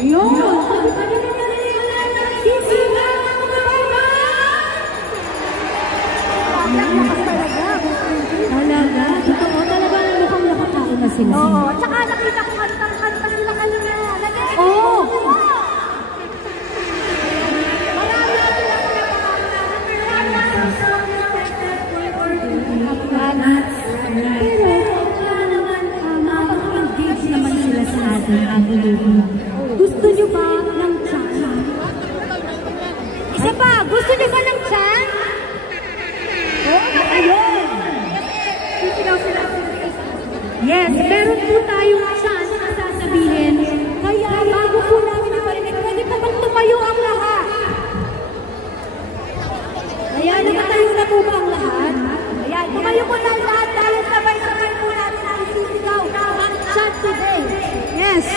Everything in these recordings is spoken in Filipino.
Yun! Talaga? Totoo talaga ang mukhang nakatao na sila. Oo, tsaka nakita ko kanta sila kanina. Oo! Nakapag-engage naman sila sa ating gusto nyo ba ng tiyan? Isa pa, gusto niyo ba ng tiyan? Ayun! Yes, meron po tayong tiyan na sasabihin. Kaya bago po namin iparinig, pwede pa bang tumayo ang lahat? Kaya nakatayo na po ba ang lahat? Ayan, tumayo po tayo lahat dahil sabay-sabay po natin ang sisigaw ang tiyan today. Yes.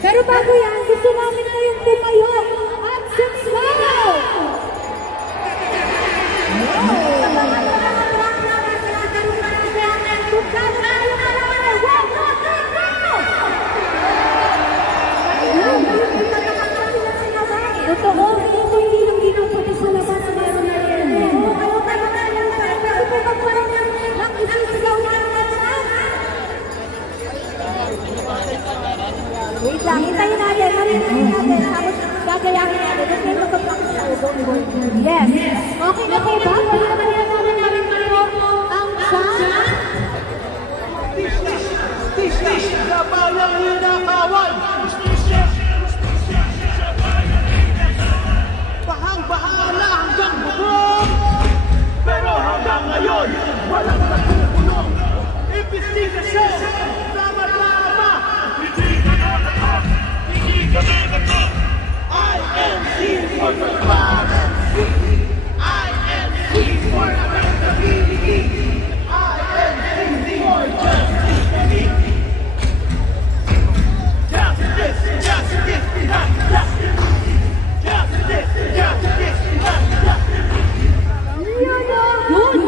Pero bago yan, gusto namin kayong tumayo at sumigaw! Totoo, ito hindi lang ginagawa sa labas, meron na rin. Wait lang, hintayin natin, tapos gagayahin natin. Yes. Okay na po ba? Pwede naman yan namin kayo ang tiyan? Justisya sa bayang ninakawan! Bahang-bahala hanggang bubong! Pero hanggang ngayon, walang natutulong! Investigasyon! Tama-tama! Hindi kami natok! INC for transparency! INC for accountability! INC for justice for me! Justice! Justice! Justice! Justice! Justice! Yun!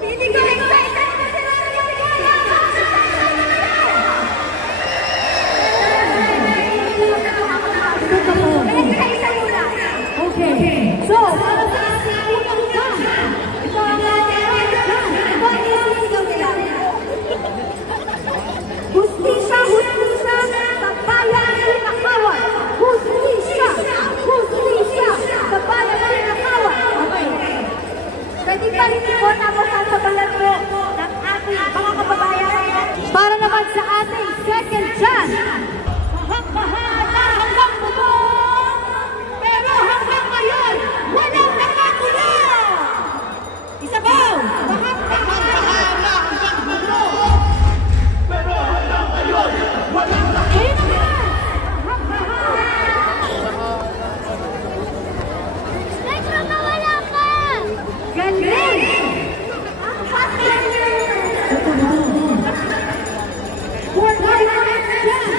Hindi ko excited na sila Okay. So, para sa ating unang tiyan, ito ang ating tiyan. Hustisya, hustisya sa bayan ng Nakawan. Hustisya, hustisya sa bayan ng Nakawan. Okay. Pwede pa rin po tapos ang sabalan po ng ating mga kababayan. Para naman sa ating second tiyan. Bahang-bahala hanggang bubong, pero hanggang ngayon, walang nakakulong. Isa ba? Bahang-bahala hanggang bubong! Pero hanggang ngayon, walang Ayun naman! Medyo nawala ka! Galing! Ang pasal! For our next tiyan,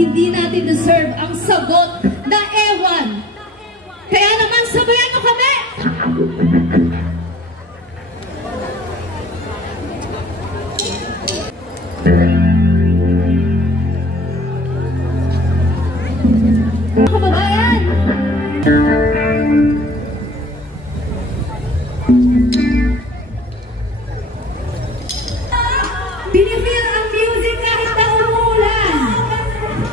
hindi natin deserve ang sagot na ewan. Kaya naman sabayan mo kami! Kababayan! Pinifeel ang music kahit na umulan.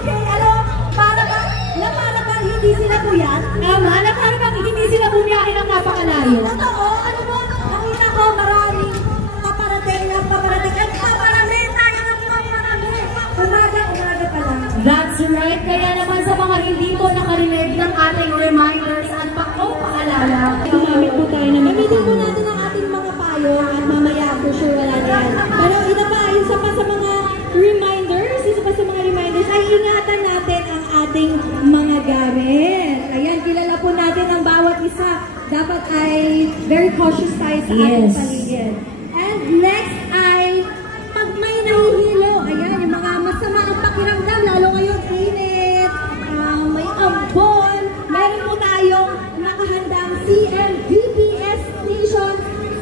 Ano, para bang hindi sila buyan? Tama, na para bang hindi sila bumiyahe ng napakalayo. Totoo, ano mo, nakita ko maraming paparating. At paparami tayo ng paparami. Umaga pa lang. That's right. Kaya naman sa mga hindi po nakarinig ng ating reminders at paalala, gumamit po tayo ng Gamitin po natin ang ating mga payo at mamaya for sure wala na yan. Pero isa pa sa mga reminders, ay ingatan natin ang ating mga gamit. Ayan, kilala po natin ang bawat isa. Dapat ay very cautious tayo sa ating paligid. And next ay pag may nahihilo, ayan, yung mga masama ang pakiramdam, lalo ngayon init, may ambon, meron po tayong nakahandang CMVPS station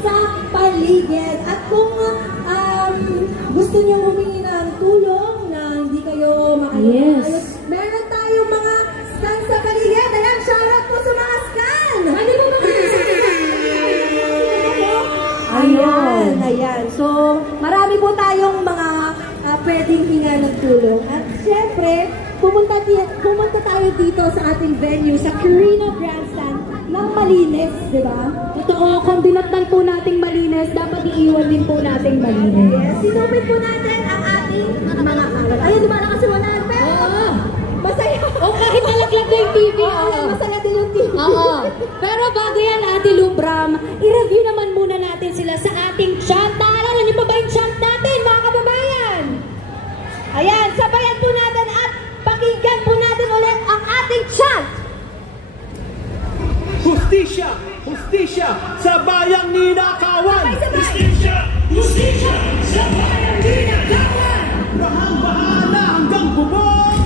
sa paligid. At kung gusto niyo humingi ng tulong na hindi kayo makayos, meron tayong mga scan sa paligid. Ayan, shoutout po sa mga scan! Ano mo ba? Ayan. So, marami po tayong mga pwedeng hinga ng tulong. At syempre, pumunta tayo dito sa ating venue, sa Carino Grandstand ng malinis, di ba? Totoo, kung dinatnan po nating malinis, dapat iiwan din po nating malinis. Yes, sinupit po natin ang ating mga kalat. Ayun, di ba nakasiwanan? Pero, masaya. O kahit nalaglag na yung TV. Masaya din yung TV. Oo. Pero bago yan, Ate Lubram, i-review naman muna natin sila sa ating chant. Naalala niyo pa ba yung chant natin, mga kababayan? Ayan, sabayan po natin at pakinggan po natin ulit ang ating chant. Hustisya! Hustisya sa bayang ninakawan! Hustisya! Hustisya sa bayang ninakawan! Bahang-bahala hanggang bubong!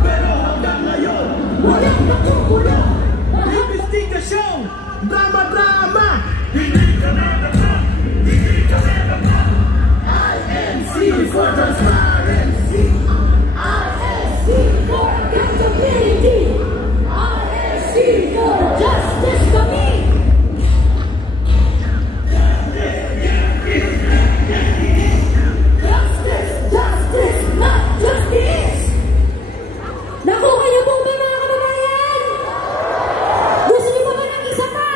Pero hanggang ngayon, walang nakukulong! Investigasyon! Drama-drama! Hindi kami naman! Hindi kami naman! INC for transparency! INC for accountability! INC for justice kami! Justice, not justice! Nakuha niyo po ba, mga kababayan? Gusto niyo pa ba ng isa pa?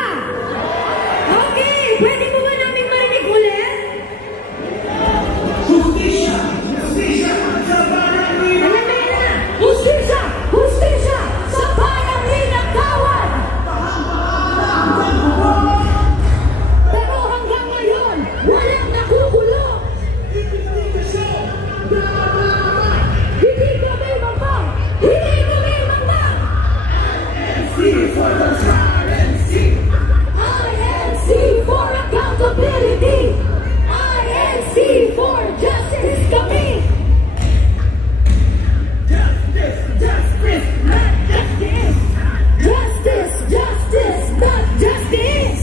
Okay, pwede po ba namin marinig ulit? Hustisya! Hustisya sa bayang ninakawan! Ayan na! Hustisya! Hustisya sa bayang ninakawan! Pero hanggang ngayon, walang nakukulong! Investigasyon! Drama-drama! Hindi kami mambang! Hindi kami mambang! INC for transparency! INC for accountability! INC for justice kami! Justice! Justice! Not justice! Justice! Justice! Not justice!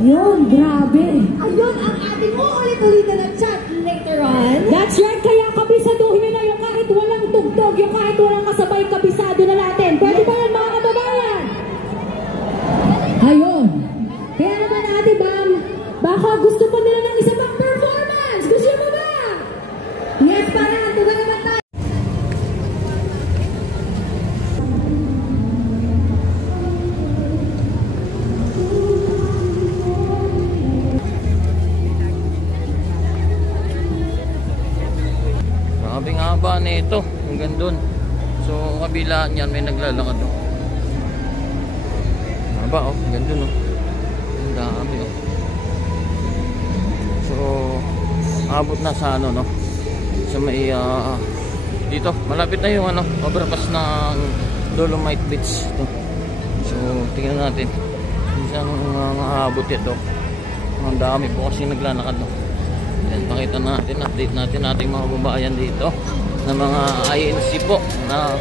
Yun, grabe. Ayun ang ating uulit-ulitin na chat later on. That's right, kaya kabisaduhin nyo na yung kahit walang tugtog, yung kahit walang kasabay, kabisado na natin. Pwede ba yan, mga kababayan? Ayun. Kaya naman, Ate Bam, baka gusto pa nila ng isa pang performance. Gusto mo ba? Yes, para tugan naman tayo. Grabe nga ba nito hanggang doon. So kabila niyan may naglalakad oh. Haba oh, hanggang doon oh. Ang dami oh. So abot na sa ano no. Sa may dito malapit na yung ano overpass ng Dolomite Beach ito. So tingnan natin isang abot ito. Ang dami po kasi naglalakad no. Yan, pakita natin, update natin ating mga babayan dito na ng mga INC po na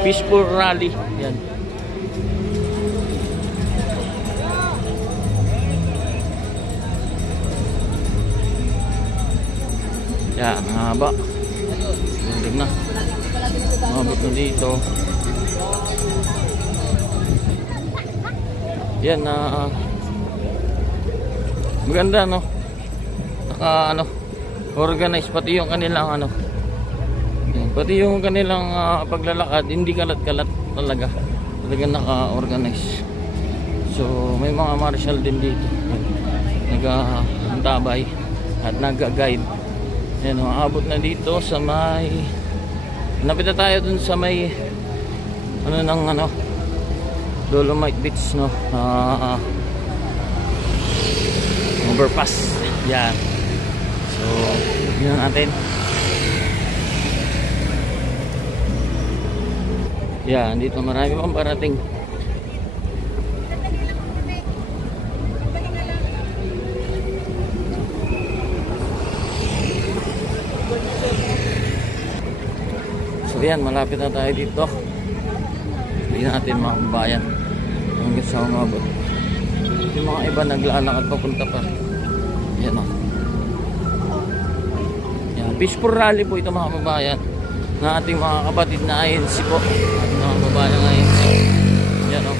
peaceful rally. Yan. Yan, ang haba. Ganda na. Mabot na dito. Yan na maganda, no? Naka organize pati yung kanilang yan, pati yung kanilang paglalakad, hindi kalat-kalat talaga. Talagang naka-organize. So may mga marshal din dito. Nag-antabay at nag-guide. Yan, abot na dito sa may napit na tayo dun sa may Dolomite Beach, no? Overpass. Yan. So, yun natin. Yan, dito marami pang parating. So, yan, malapit na tayo dito. Hindi natin mga kabayan hanggang sa umabot. Yung mga iba naglalakad papunta pa. Yan o. Yan, peaceful rally po ito mga kabayan na ating mga kapatid na INC po. Ating mga kabayan na INC. Yan o.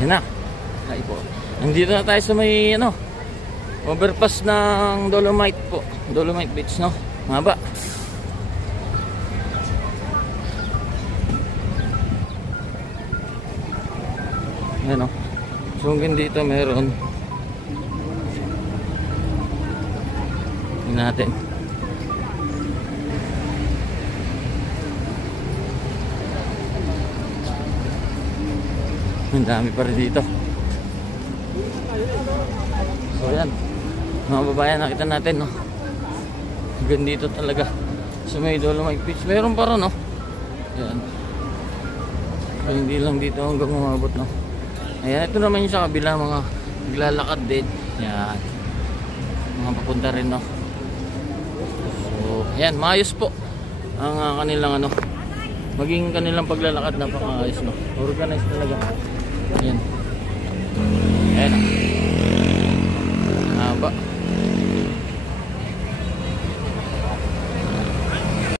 Yan na. Ay po. Nandito na tayo sa may overpass ng Dolomite po. Dolomite Beach, no? Mahaba. Yan, no? So hanggang dito meron. Tingnan natin. Ang dami pa rin dito. So yan, mga babayan, nakita natin, no? Hanggang dito talaga sa may Dolomite Beach. Meron pa rin, no? Yan. So hindi lang dito hanggang umabot, no? Ayan, ito naman yung sa kabila, mga naglalakad din. Yan. Mga papunta rin, no? So, ayan, maayos po ang kanilang maging kanilang paglalakad, napakaayos, no? Organized talaga. Ayan. Ayan.